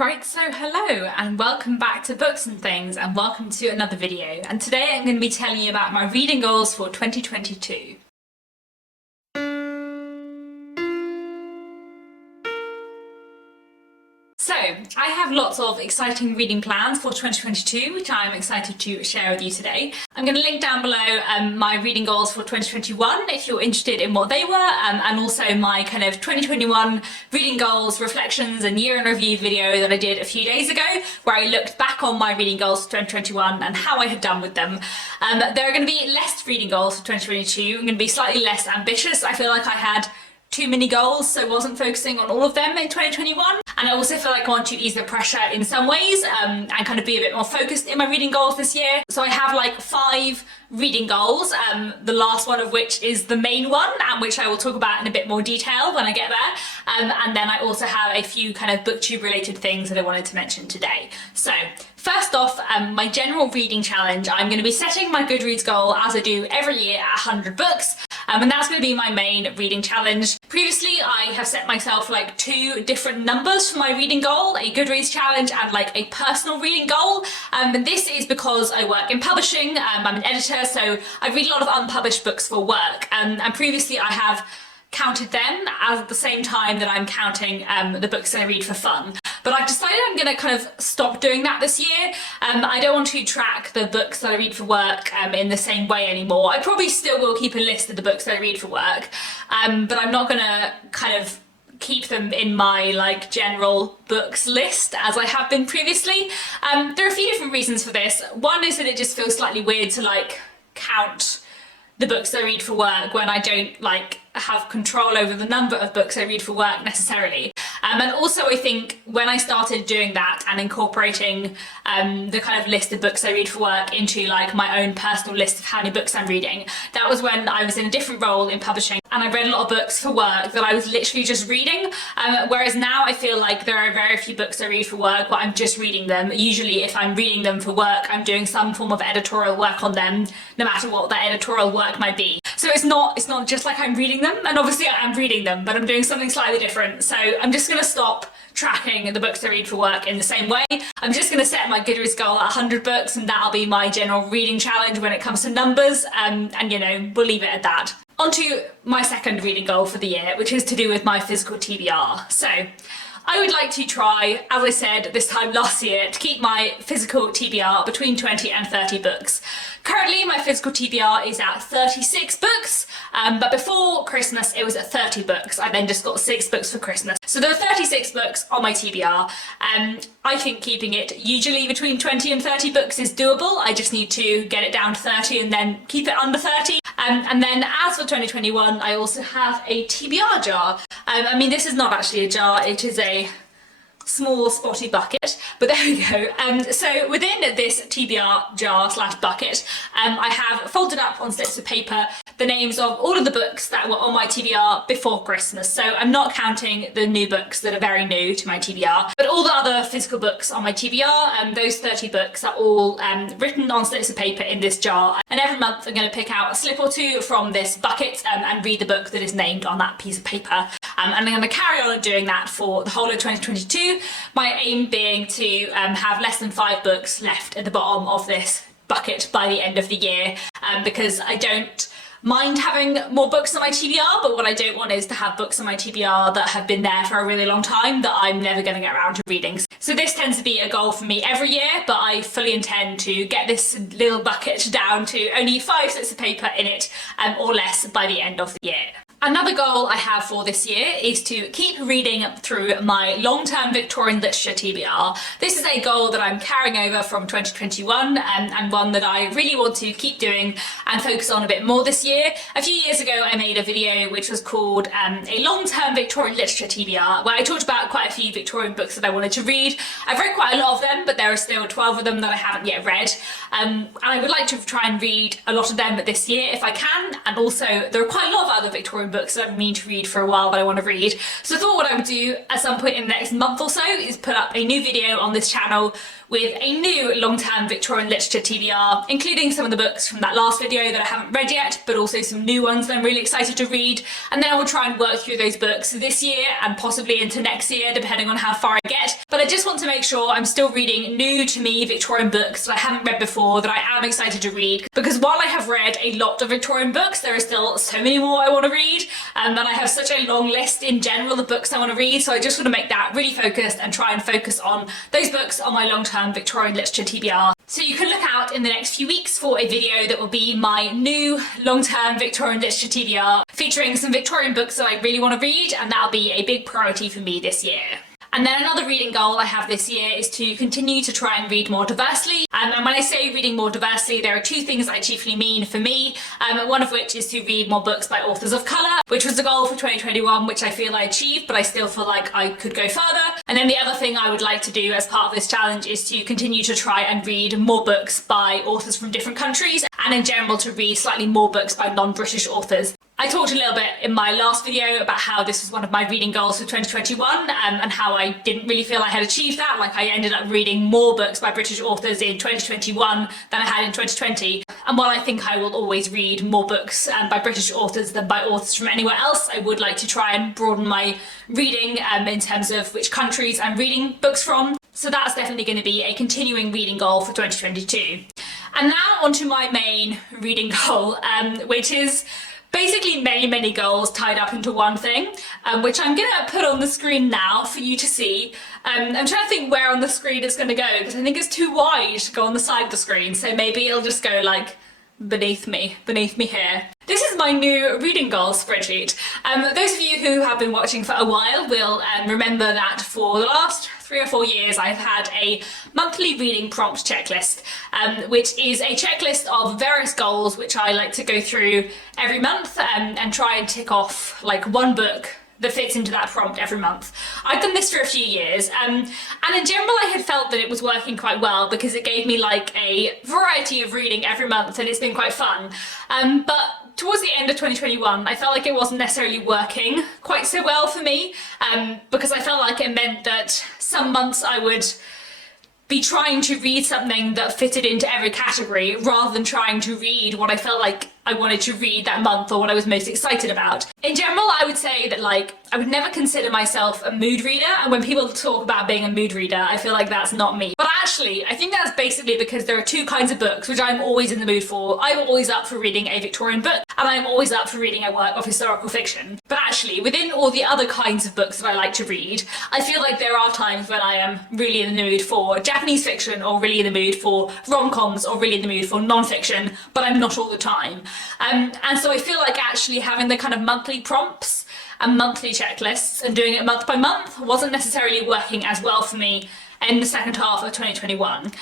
Right, so hello and welcome back to Books and Things and welcome to another video. And today I'm going to be telling you about my reading goals for 2022. So, I have lots of exciting reading plans for 2022, which I'm excited to share with you today. I'm going to link down below my reading goals for 2021 if you're interested in what they were, and also my kind of 2021 reading goals, reflections and year in review video that I did a few days ago, where I looked back on my reading goals for 2021 and how I had done with them. There are going to be less reading goals for 2022. I'm going to be slightly less ambitious. I feel like I had too many goals, so I wasn't focusing on all of them in 2021. And I also feel like I want to ease the pressure in some ways and kind of be a bit more focused in my reading goals this year. So I have like 5 reading goals, the last one of which is the main one, and which I will talk about in a bit more detail when I get there. And then I also have a few kind of booktube related things that I wanted to mention today. So first off, my general reading challenge, I'm going to be setting my Goodreads goal as I do every year at 100 books. And that's going to be my main reading challenge. Previously, I have set myself like 2 different numbers for my reading goal, a Goodreads challenge and like a personal reading goal. And this is because I work in publishing, I'm an editor, so I read a lot of unpublished books for work. And previously I have counted them at the same time that I'm counting the books that I read for fun. But I've decided I'm going to kind of stop doing that this year. I don't want to track the books that I read for work in the same way anymore. I probably still will keep a list of the books that I read for work, but I'm not going to kind of keep them in my like general books list as I have been previously. There are a few different reasons for this. One is that it just feels slightly weird to like count the books I read for work when I don't like have control over the number of books I read for work necessarily. And also I think when I started doing that and incorporating the kind of list of books I read for work into like my own personal list of how many books I'm reading, that was when I was in a different role in publishing and I read a lot of books for work that I was literally just reading. Whereas now I feel like there are very few books I read for work, but I'm just reading them. Usually if I'm reading them for work, I'm doing some form of editorial work on them, no matter what that editorial work might be. So it's not just like I'm reading them, and obviously I am reading them, but I'm doing something slightly different. So I'm just going to stop tracking the books I read for work in the same way. I'm just going to set my Goodreads goal at 100 books, and that'll be my general reading challenge when it comes to numbers, and you know, we'll leave it at that. On to my second reading goal for the year, which is to do with my physical TBR. So I would like to try, as I said this time last year, to keep my physical TBR between 20 and 30 books. Currently, my physical TBR is at 36 books, but before Christmas it was at 30 books. I then just got 6 books for Christmas. So there are 36 books on my TBR. I think keeping it usually between 20 and 30 books is doable. I just need to get it down to 30 and then keep it under 30. And then as for 2021, I also have a TBR jar. I mean, this is not actually a jar, it is a small spotty bucket, but there we go. So within this TBR jar / bucket, I have folded up on slips of paper the names of all of the books that were on my TBR before Christmas. So I'm not counting the new books that are very new to my TBR, but all the other physical books on my TBR, those 30 books are all written on slips of paper in this jar. And every month I'm going to pick out a slip or 2 from this bucket and read the book that is named on that piece of paper. And I'm going to carry on doing that for the whole of 2022. My aim being to have less than 5 books left at the bottom of this bucket by the end of the year, because I don't mind having more books on my TBR, but what I don't want is to have books on my TBR that have been there for a really long time that I'm never going to get around to reading. So this tends to be a goal for me every year, but I fully intend to get this little bucket down to only 5 slips of paper in it, or less, by the end of the year. Another goal I have for this year is to keep reading through my long-term Victorian literature TBR. This is a goal that I'm carrying over from 2021 and one that I really want to keep doing and focus on a bit more this year. A few years ago I made a video which was called a long-term Victorian literature TBR, where I talked about quite a few Victorian books that I wanted to read. I've read quite a lot of them, but there are still 12 of them that I haven't yet read. And I would like to try and read a lot of them this year if I can, and also there are quite a lot of other Victorian books that I mean to read for a while that I want to read. So I thought what I would do at some point in the next month or so is put up a new video on this channel with a new long-term Victorian literature TBR, including some of the books from that last video that I haven't read yet, but also some new ones that I'm really excited to read. And then I will try and work through those books this year and possibly into next year, depending on how far I get. But I just want to make sure I'm still reading new to me Victorian books that I haven't read before, that I am excited to read. Because while I have read a lot of Victorian books, there are still so many more I want to read, and I have such a long list in general of books I want to read, so I just want to make that really focused and try and focus on those books on my long-term Victorian literature TBR. So you can look out in the next few weeks for a video that will be my new long-term Victorian literature TBR, featuring some Victorian books that I really want to read, and that'll be a big priority for me this year. And then another reading goal I have this year is to continue to try and read more diversely. And when I say reading more diversely, there are two things I chiefly mean for me. One of which is to read more books by authors of colour, which was the goal for 2021, which I feel I achieved, but I still feel like I could go further. And then the other thing I would like to do as part of this challenge is to continue to try and read more books by authors from different countries, and in general to read slightly more books by non-British authors. I talked a little bit in my last video about how this was one of my reading goals for 2021 and how I didn't really feel I had achieved that. Like, I ended up reading more books by British authors in 2021 than I had in 2020. And while I think I will always read more books by British authors than by authors from anywhere else, I would like to try and broaden my reading in terms of which countries I'm reading books from. So that's definitely going to be a continuing reading goal for 2022. And now onto my main reading goal, which is basically many goals tied up into one thing, which I'm gonna put on the screen now for you to see. I'm trying to think where on the screen it's gonna go, because I think it's too wide to go on the side of the screen, so maybe it'll just go like beneath me here. This is my new reading goal spreadsheet. Those of you who have been watching for a while will remember that for the last 3 or 4 years I've had a monthly reading prompt checklist, which is a checklist of various goals which I like to go through every month and try and tick off like one book that fits into that prompt every month. I've done this for a few years, and in general I had felt that it was working quite well because it gave me like a variety of reading every month, and it's been quite fun. But towards the end of 2021, I felt like it wasn't necessarily working quite so well for me, because I felt like it meant that some months I would be trying to read something that fitted into every category rather than trying to read what I felt like I wanted to read that month or what I was most excited about. In general, I would say that like I would never consider myself a mood reader, and when people talk about being a mood reader, I feel like that's not me. But actually, I think that's basically because there are two kinds of books which I'm always in the mood for. I'm always up for reading a Victorian book, and I'm always up for reading a work of historical fiction. But actually, within all the other kinds of books that I like to read, I feel like there are times when I am really in the mood for Japanese fiction, or really in the mood for rom-coms, or really in the mood for non-fiction, but I'm not all the time. And so I feel like actually having the kind of monthly prompts and monthly checklists and doing it month by month wasn't necessarily working as well for me in the second half of 2021.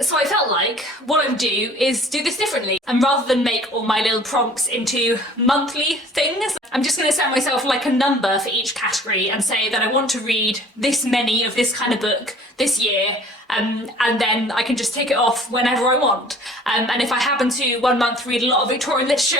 So I felt like what I would do is do this differently, and rather than make all my little prompts into monthly things, I'm just going to set myself like a number for each category and say that I want to read this many of this kind of book this year, and then I can just take it off whenever I want. And if I happen to one month read a lot of Victorian literature,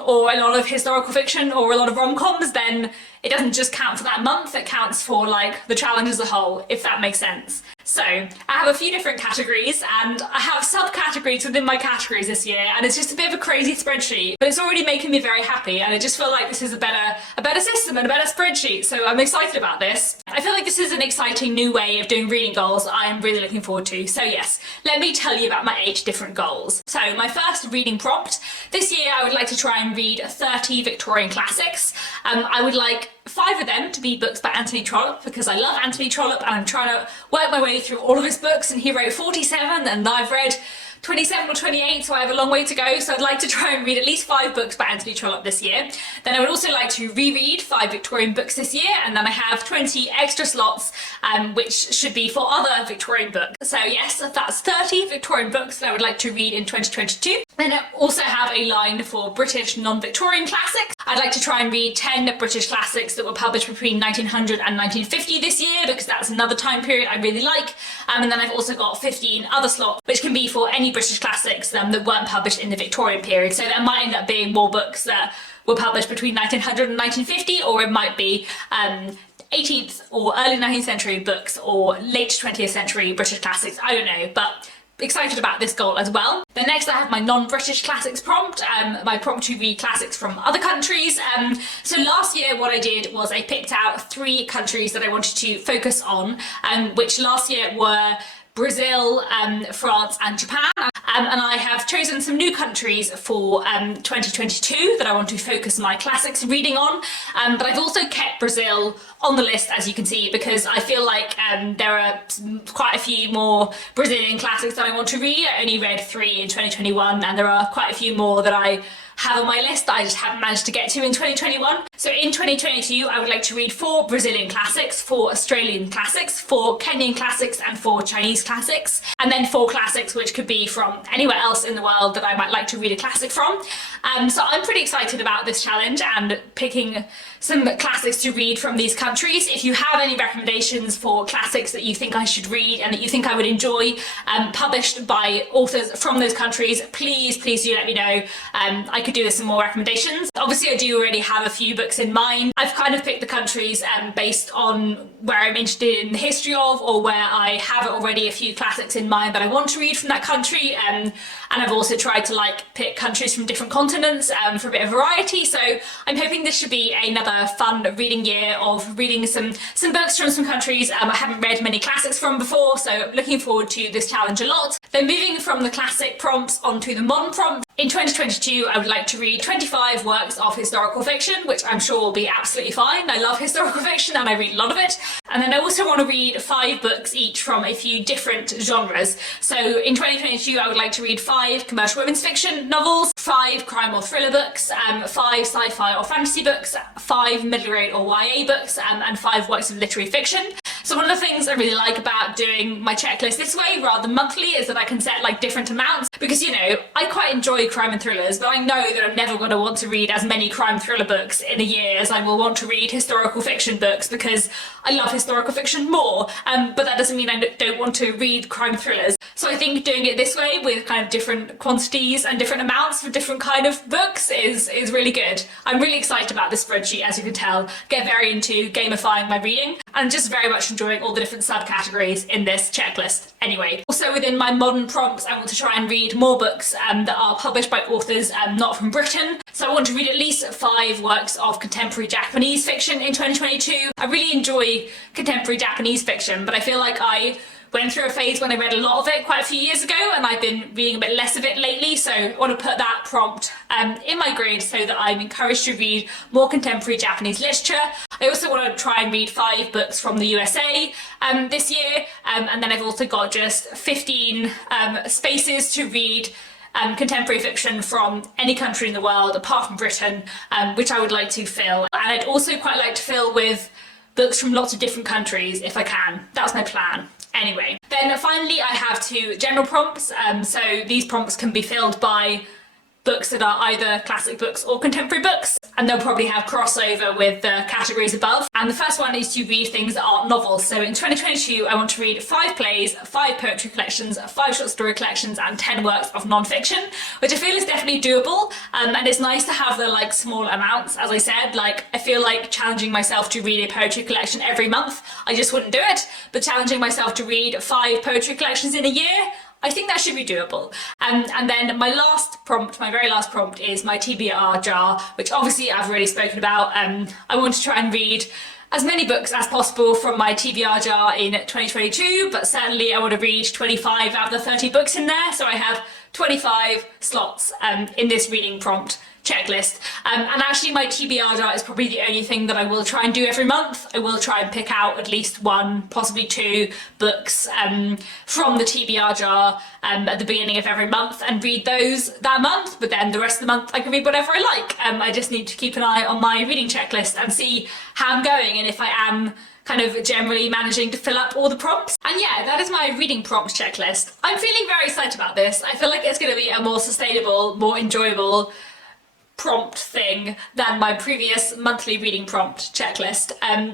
or a lot of historical fiction, or a lot of rom-coms, then it doesn't just count for that month, it counts for like the challenge as a whole, if that makes sense. So I have a few different categories, and I have subcategories within my categories this year, and it's just a bit of a crazy spreadsheet, but it's already making me very happy, and I just feel like this is a better system and a better spreadsheet, so I'm excited about this. I feel like this is an exciting new way of doing reading goals I am really looking forward to. So yes, let me tell you about my 8 different goals. So my first reading prompt, this year I would like to try and read 30 Victorian classics. I would like 5 of them to be books by Anthony Trollope, because I love Anthony Trollope and I'm trying to work my way through all of his books, and he wrote 47 and I've read 27 or 28, so I have a long way to go, so I'd like to try and read at least 5 books by Anthony Trollope this year. Then I would also like to reread 5 Victorian books this year, and then I have 20 extra slots which should be for other Victorian books. So yes, that's 30 Victorian books that I would like to read in 2022. Then I also have a line for British non-Victorian classics. I'd like to try and read 10 British classics that were published between 1900 and 1950 this year, because that's another time period I really like. And then I've also got 15 other slots which can be for any British classics that weren't published in the Victorian period. So there might end up being more books that were published between 1900 and 1950, or it might be 18th or early 19th century books or late 20th century British classics, I don't know, but excited about this goal as well. Then next I have my non-British classics prompt, my prompt to read classics from other countries. So last year what I did was I picked out 3 countries that I wanted to focus on, which last year were Brazil, France and Japan. And I have chosen some new countries for 2022 that I want to focus my classics reading on, but I've also kept Brazil on the list, as you can see, because I feel like there are quite a few more Brazilian classics that I want to read. I only read 3 in 2021 and there are quite a few more that I have on my list that I just haven't managed to get to in 2021. So in 2022 I would like to read 4 Brazilian classics, 4 Australian classics, 4 Kenyan classics and 4 Chinese classics, and then 4 classics which could be from anywhere else in the world that I might like to read a classic from. So I'm pretty excited about this challenge and picking some classics to read from these countries. If you have any recommendations for classics that you think I should read and that you think I would enjoy, published by authors from those countries, please do let me know. I could do with some more recommendations. Obviously I do already have a few books in mind. I've kind of picked the countries based on where I'm interested in the history of, or where I have already a few classics in mind that I want to read from that country, and I've also tried to pick countries from different continents for a bit of variety. So I'm hoping this should be another fun reading year of reading some books from some countries I haven't read many classics from before, so looking forward to this challenge a lot. Then moving from the classic prompts onto the modern prompt. In 2022 I would like to read 25 works of historical fiction, which I'm sure will be absolutely fine. I love historical fiction and I read a lot of it. And then I also want to read 5 books each from a few different genres. So in 2022 I would like to read 5 commercial women's fiction novels, 5 crime or thriller books, 5 sci-fi or fantasy books, 5 middle grade or YA books, and 5 works of literary fiction. So one of the things I really like about doing my checklist this way rather than monthly is that I can set different amounts, because I quite enjoy crime and thrillers, but I know that I'm never going to want to read as many crime thriller books in a year as I will want to read historical fiction books, because I love historical fiction more, but that doesn't mean I don't want to read crime thrillers. So I think doing it this way with kind of different quantities and different amounts for different kind of books is really good. I'm really excited about this spreadsheet, as you can tell. Get very into gamifying my reading and just very much enjoying all the different subcategories in this checklist. Anyway, also within my modern prompts I want to try and read more books that are published by authors not from Britain. So I want to read at least 5 works of contemporary Japanese fiction in 2022. I really enjoy contemporary Japanese fiction, but I feel like I went through a phase when I read a lot of it quite a few years ago, and I've been reading a bit less of it lately, so I want to put that prompt in my grid so that I'm encouraged to read more contemporary Japanese literature. I also want to try and read 5 books from the USA this year, and then I've also got just 15 spaces to read contemporary fiction from any country in the world apart from Britain, which I would like to fill. And I'd also quite like to fill with books from lots of different countries if I can. That's my plan. Anyway, then finally I have 2 general prompts, so these prompts can be filled by books that are either classic books or contemporary books, and they'll probably have crossover with the categories above. And the first one is to read things that aren't novels. So in 2022 I want to read 5 plays, 5 poetry collections, 5 short story collections and 10 works of non-fiction, which I feel is definitely doable, and it's nice to have the small amounts. As I said, I feel like challenging myself to read a poetry collection every month, I just wouldn't do it, but challenging myself to read 5 poetry collections in a year, I think that should be doable. And then my very last prompt is my TBR jar, which obviously I've already spoken about. I want to try and read as many books as possible from my TBR jar in 2022, but certainly I want to read 25 out of the 30 books in there, so I have 25 slots in this reading prompt checklist. And actually my TBR jar is probably the only thing that I will try and do every month. I will try and pick out at least 1, possibly 2 books from the TBR jar at the beginning of every month and read those that month, but then the rest of the month I can read whatever I like. I just need to keep an eye on my reading checklist and see how I'm going and if I am kind of generally managing to fill up all the prompts. And yeah, that is my reading prompt checklist. I'm feeling very excited about this. I feel like it's going to be a more sustainable, more enjoyable prompt thing than my previous monthly reading prompt checklist,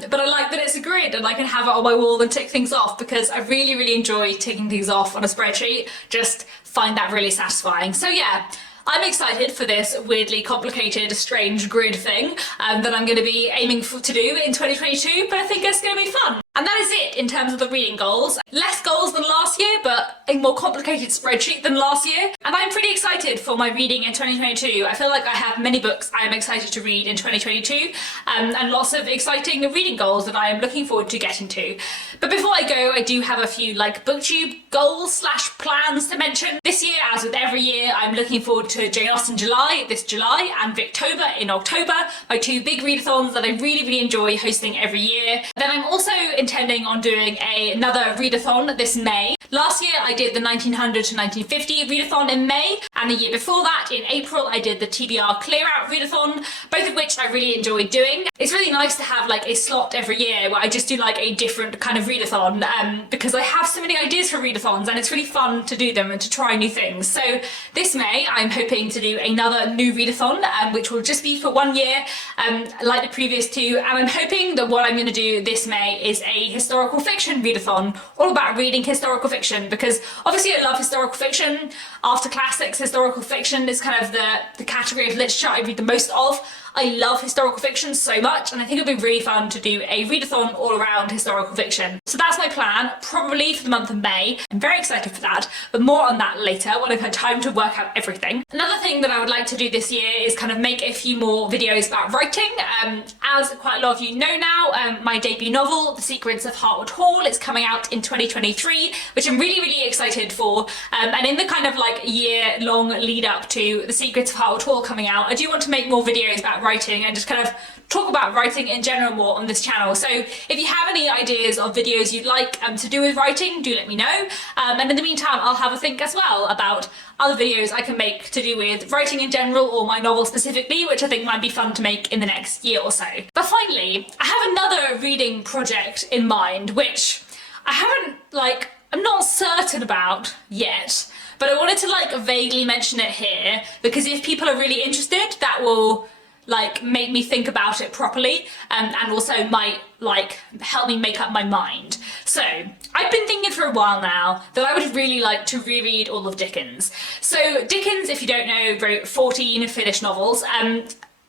but I like that it's a grid and I can have it on my wall and tick things off, because I really enjoy ticking things off on a spreadsheet. Just find that really satisfying. So yeah, I'm excited for this weirdly complicated, strange grid thing that I'm going to be aiming to do in 2022, but I think it's going to be fun. And that is it in terms of the reading goals. Less goals than last year, but a more complicated spreadsheet than last year. And I'm pretty excited for my reading in 2022. I feel like I have many books I am excited to read in 2022, and lots of exciting reading goals that I am looking forward to getting to. But before I go, I do have a few booktube goals / plans to mention. This year, as with every year, I'm looking forward to Jane Austen this July, and Victober in October, my two big readathons that I really enjoy hosting every year. Then I'm also intending on doing another readathon this May. Last year I did the 1900 to 1950 readathon in May, and the year before that in April I did the TBR Clear Out readathon, both of which I really enjoyed doing. It's really nice to have a slot every year where I just do a different kind of readathon, because I have so many ideas for readathons and it's really fun to do them and to try new things. So this May I'm hoping to do another new readathon, which will just be for 1 year, like the previous two, and I'm hoping that what I'm going to do this May is a historical fiction readathon, all about reading historical fiction, because obviously I love historical fiction. After classics, historical fiction is kind of the category of literature I read the most of. I love historical fiction so much, and I think it would be really fun to do a readathon all around historical fiction. So that's my plan, probably for the month of May. I'm very excited for that, but more on that later when I've had time to work out everything. Another thing that I would like to do this year is kind of make a few more videos about writing. As quite a lot of you know now, my debut novel, The Secrets of Hartwood Hall, is coming out in 2023, which I'm really excited for. And in the kind of year-long lead up to The Secrets of Hartwood Hall coming out, I do want to make more videos about writing and just kind of talk about writing in general more on this channel. So if you have any ideas of videos you'd like to do with writing, do let me know. And in the meantime, I'll have a think as well about other videos I can make to do with writing in general or my novel specifically, which I think might be fun to make in the next year or so. But finally, I have another reading project in mind, which I haven't I'm not certain about yet, but I wanted to vaguely mention it here, because if people are really interested, that will make me think about it properly, and also might help me make up my mind. So I've been thinking for a while now that I would really like to reread all of Dickens. So Dickens, if you don't know, wrote 14 finished novels.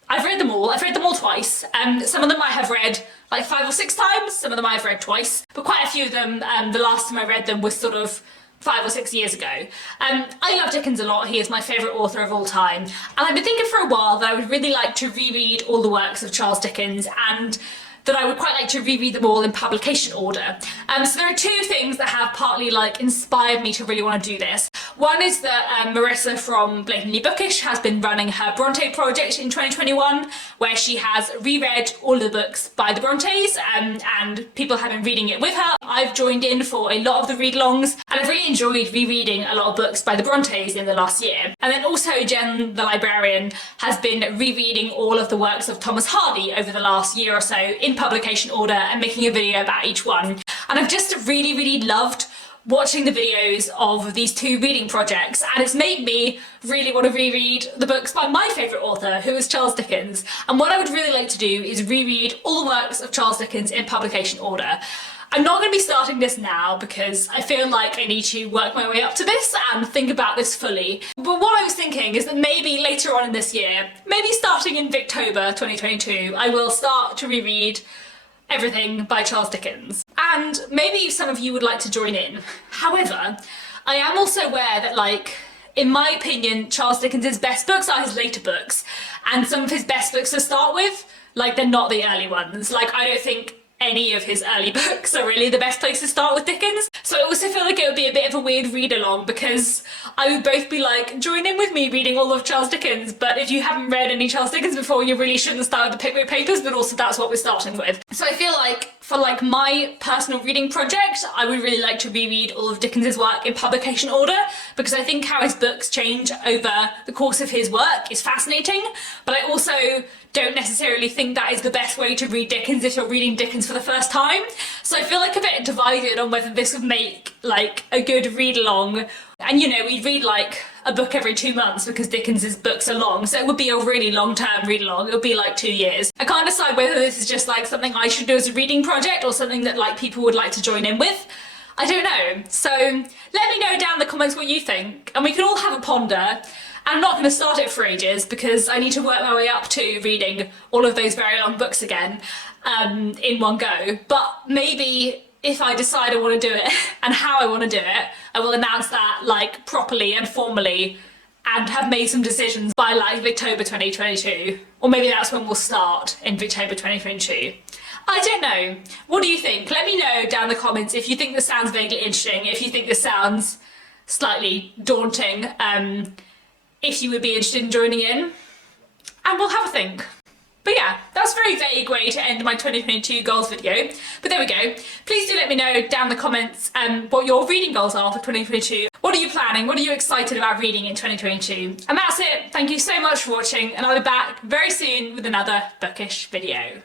I've read them all. I've read them all twice. Some of them I have read 5 or 6 times, some of them I've read twice, but quite a few of them, the last time I read them was sort of 5 or 6 years ago. I love Dickens a lot. He is my favourite author of all time, and I've been thinking for a while that I would really like to reread all the works of Charles Dickens, and that I would quite like to reread them all in publication order. So there are two things that have partly inspired me to really want to do this. One is that Marissa from Blatantly Bookish has been running her Bronte project in 2021, where she has reread all the books by the Brontes, and people have been reading it with her. I've joined in for a lot of the read-alongs, and I've really enjoyed rereading a lot of books by the Brontes in the last year. And then also Jen, the librarian, has been rereading all of the works of Thomas Hardy over the last year or so in publication order and making a video about each one. And I've just really loved watching the videos of these two reading projects, and it's made me really want to reread the books by my favourite author, who is Charles Dickens. And what I would really like to do is reread all the works of Charles Dickens in publication order. I'm not going to be starting this now because I feel like I need to work my way up to this and think about this fully. But what I was thinking is that maybe later on in this year, maybe starting in Victober 2022, I will start to reread everything by Charles Dickens. And maybe some of you would like to join in. However, I am also aware that in my opinion, Charles Dickens' best books are his later books, and some of his best books to start with, they're not the early ones. I don't think any of his early books are really the best place to start with Dickens. So I also feel like it would be a bit of a weird read along, because I would both be join in with me reading all of Charles Dickens, but if you haven't read any Charles Dickens before, you really shouldn't start with the Pickwick Papers, but also that's what we're starting with. So I feel like for my personal reading project, I would really like to reread all of Dickens's work in publication order, because I think how his books change over the course of his work is fascinating, but I also don't necessarily think that is the best way to read Dickens if you're reading Dickens for the first time. So I feel a bit divided on whether this would make a good read along. And we'd read a book every 2 months because Dickens's books are long, so it would be a really long-term read along. It would be 2 years. I can't decide whether this is just something I should do as a reading project or something that people would like to join in with. I don't know. So let me know down in the comments what you think, and we can all have a ponder. I'm not going to start it for ages because I need to work my way up to reading all of those very long books again in one go. But maybe if I decide I want to do it and how I want to do it, I will announce that like properly and formally and have made some decisions by like October 2022. Or maybe that's when we'll start in October 2022. I don't know. What do you think? Let me know down in the comments if you think this sounds vaguely interesting, if you think this sounds slightly daunting, if you would be interested in joining in, and we'll have a think. But yeah, that's a very vague way to end my 2022 goals video, but there we go. Please do let me know down in the comments what your reading goals are for 2022. What are you planning? What are you excited about reading in 2022? And that's it. Thank you so much for watching, and I'll be back very soon with another bookish video.